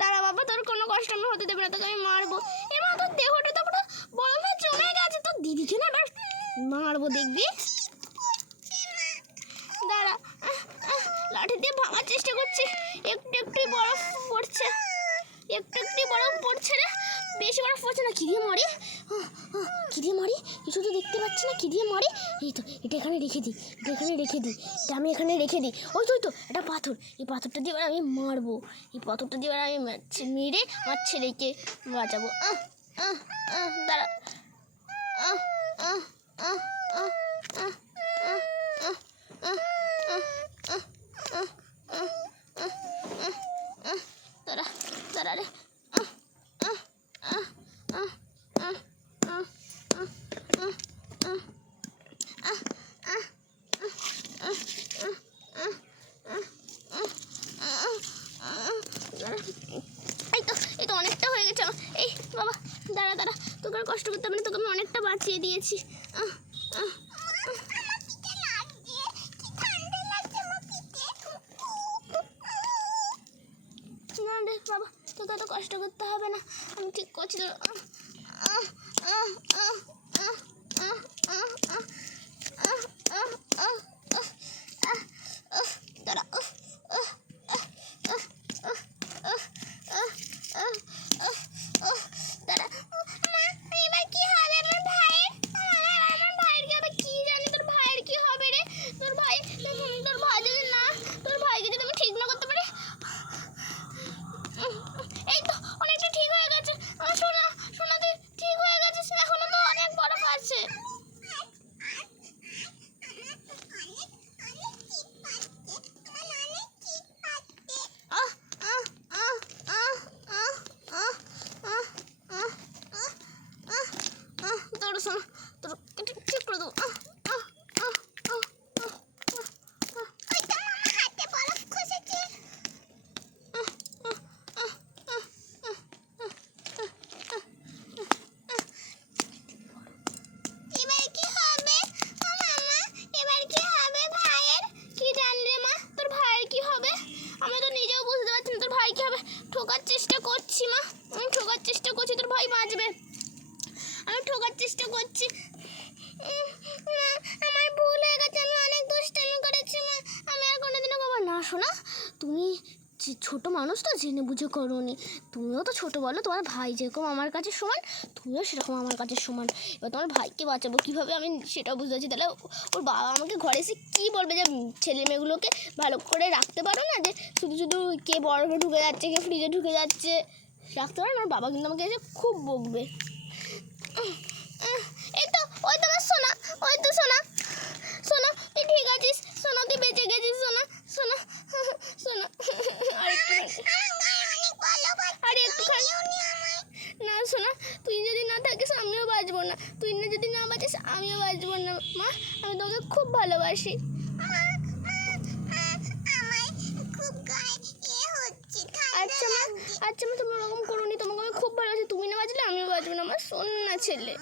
দাঁড়া বাবা, তোর কোনো কষ্ট আমি হতে দেবে না, তোকে আমি মারবো। এবার তোর দেহটা তো পুরো বরফ হয়ে জমে গেছে, তোর দিদিকে না এবার মারবো দেখবি। দাঁড়া, লাঠি দিয়ে ভাঙার চেষ্টা করছি, একটু একটু বরফ পড়ছে, একটু একটু বরফ পড়ছে রে, বেশি বরফ পড়ছে না। কি দিয়ে মারি, কি দিয়ে মারি, কিছু তো দেখতে পাচ্ছি না, কি দিয়ে মারি। এই তো, এটা এখানে রেখে দিই, এটা এখানে রেখে দিই, এটা আমি এখানে রেখে দিই। ওই তো ওই তো একটা পাথর, এই পাথরটা দিয়ে আমি মারবো, এই পাথরটা দিয়ে আমি মেরে আমার ছেলেকে বাঁচাবো। দাঁড়া, দাঁড়া দাঁড়া রে, এই তো অনেকটা হয়ে গেছে আমার। এই বাবা দাঁড়া দাঁড়া, তোকে আর কষ্ট করতে হবে না, তোকে আমি অনেকটা বাঁচিয়ে দিয়েছি। না রে বাবা, তোকে এত কষ্ট করতে হবে না, আমি ঠিক করছি। দাঁড়া, দাঁড়া, এবার কি হবে আমার ভাইয়ের? আমার ভাইয়ের কি হবে কি জানি, তোর ভাইয়ের কি হবে রে? তোর ভাই যদি না, তোর ভাইকে যদি আমি ঠিক না করতে পারি। এই তো অনেকটা ঠিক হয়ে গেছে। শোনা শোনা, তুই ঠিক হয়ে গেছিস, এখনো তো অনেক বরফ আছে। তোর শোনা, তোর ঠিক করে দেবো। আমি তো নিজেও বুঝতে পারছি না তোর ভাই কি হবে। ঠোকার চেষ্টা করছি মা, আমি ঠোকার চেষ্টা করছি, তোর ভাই বাঁচবে, আমি ঠোকার চেষ্টা করছি। না, আমার ভুল হয়ে গেছে, আমি অনেক দুষ্টামি করেছি মা, আমি আর কোনোদিনও করবো না। শোনা, তুমি ছোট মানুষ তো, জেনে বুঝে করোনি, তুমিও তো ছোট, বলো তোমার ভাই যেরকম আমার কাছে সমান, তুমিও সেরকম আমার কাছে সমান। এবার তোমার ভাইকে বাঁচাবো কীভাবে আমি সেটাও বুঝতে পারছি। তাহলে ওর বাবা আমাকে ঘরে এসে কী বলবে, যে ছেলে মেয়েগুলোকে ভালো করে রাখতে পারো না, যে শুধু শুধু কে বরফে ঢুকে যাচ্ছে, কে ফ্রিজে ঢুকে যাচ্ছে, রাখতে পারো না। আমার বাবা কিন্তু আমাকে এসে খুব বকবে। এই তো, ওই তো শোনা, ওই তো শোনা, শোনা তুই ঠিক আছিস, শোনা তুই বেঁচে গেছিস, শোনা শোনা শোনা, না শোনা, তুই যদি না থাকিস আমিও বাঁচবো না, তুই না যদি না বাঁচিস আমিও বাঁচবো না মা, আমি তোকে খুব ভালোবাসি। আচ্ছা মা, আচ্ছা মা, তুমি ওরকম করোনি, তোমাকে আমি খুব ভালোবাসি, তুমি না বাঁচলে আমিও বাঁচবো না, আমার শোন না ছেলে।